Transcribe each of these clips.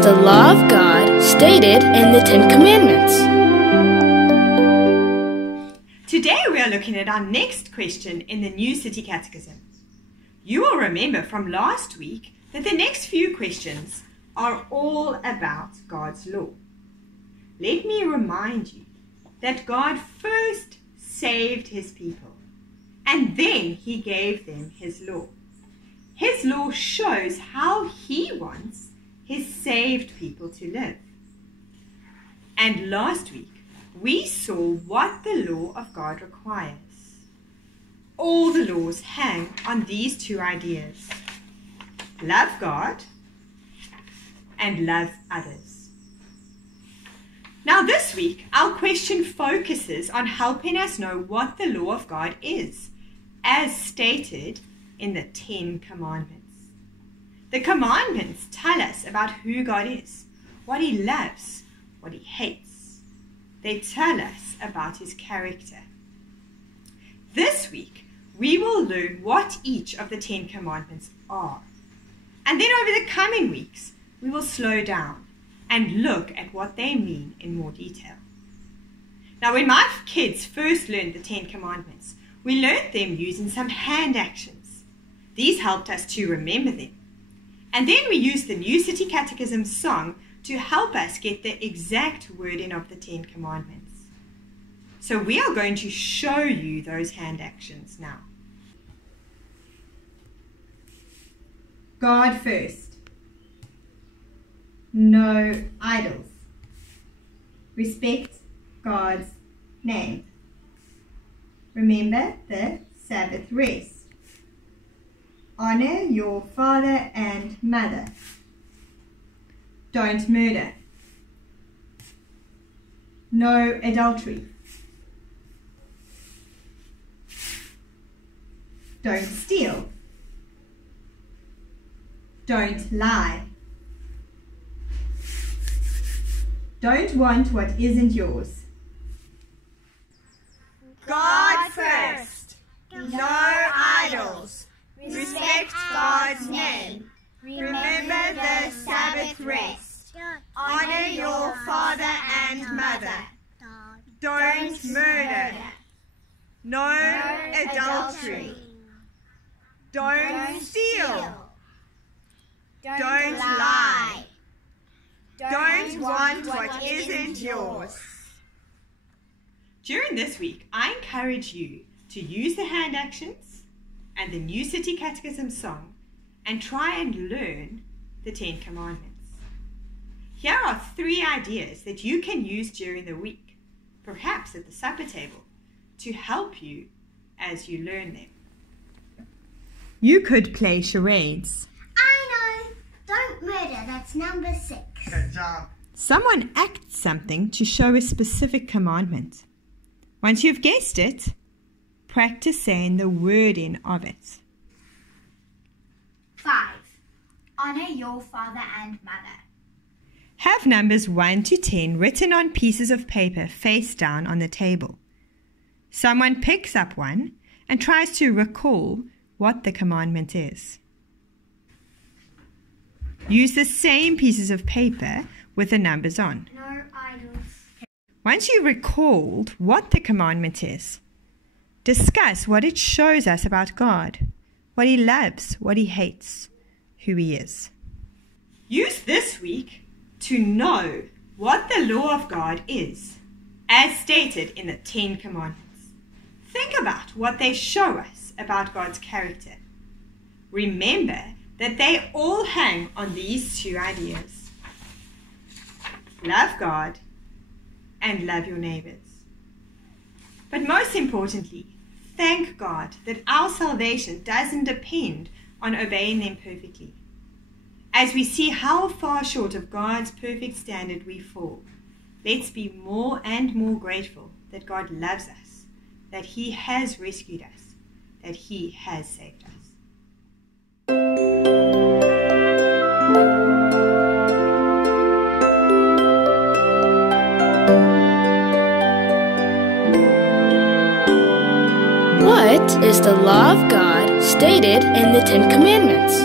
is the law of God stated in the Ten Commandments? Today we are looking at our next question in the New City Catechism. You will remember from last week that the next few questions are all about God's law. Let me remind you that God first saved his people, and then he gave them his law. His law shows how he wants his saved people to live. And last week, we saw what the law of God requires. All the laws hang on these two ideas: love God and love others. Now this week, our question focuses on helping us know what the law of God is, as stated in the Ten Commandments. The commandments tell us about who God is, what he loves, what he hates. They tell us about his character. This week, we will learn what each of the Ten Commandments are. And then over the coming weeks, we will slow down and look at what they mean in more detail. Now, when my kids first learned the Ten Commandments, we learned them using some hand actions. These helped us to remember them. And then we used the New City Catechism song to help us get the exact wording of the Ten Commandments. So we are going to show you those hand actions now. God first. No idols. Respect God's name. Remember the Sabbath rest. Honor your father and mother. Don't murder. No adultery. Don't steal. Don't lie. Don't want what isn't yours. God first. No idols. Respect God's name. Remember the Sabbath rest. Honor your father and mother. Don't murder. No adultery. Don't steal. Don't lie. Don't want what isn't yours. During this week, I encourage you to use the hand actions and the New City Catechism song and try and learn the Ten Commandments. Here are 3 ideas that you can use during the week, perhaps at the supper table, to help you as you learn them. You could play charades. I know. Don't murder. That's number 6. Good job. Someone acts something to show a specific commandment. Once you've guessed it, practice saying the wording of it. 5. Honor your father and mother. Have numbers 1 to 10 written on pieces of paper face down on the table. Someone picks up one and tries to recall what the commandment is. Use the same pieces of paper with the numbers on. No idols. Once you've recalled what the commandment is, discuss what it shows us about God, what he loves, what he hates, who he is. Use this week to know what the law of God is, as stated in the Ten Commandments. Think about what they show us about God's character. Remember that they all hang on these 2 ideas: love God and love your neighbors. But most importantly, thank God that our salvation doesn't depend on obeying them perfectly. As we see how far short of God's perfect standard we fall, let's be more and more grateful that God loves us, that he has rescued us, that he has saved us. What is the law of God stated in the Ten Commandments?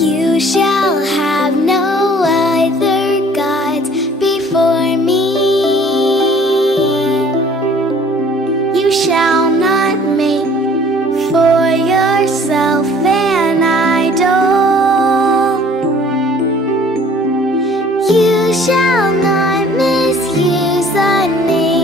You shall You shall not misuse the name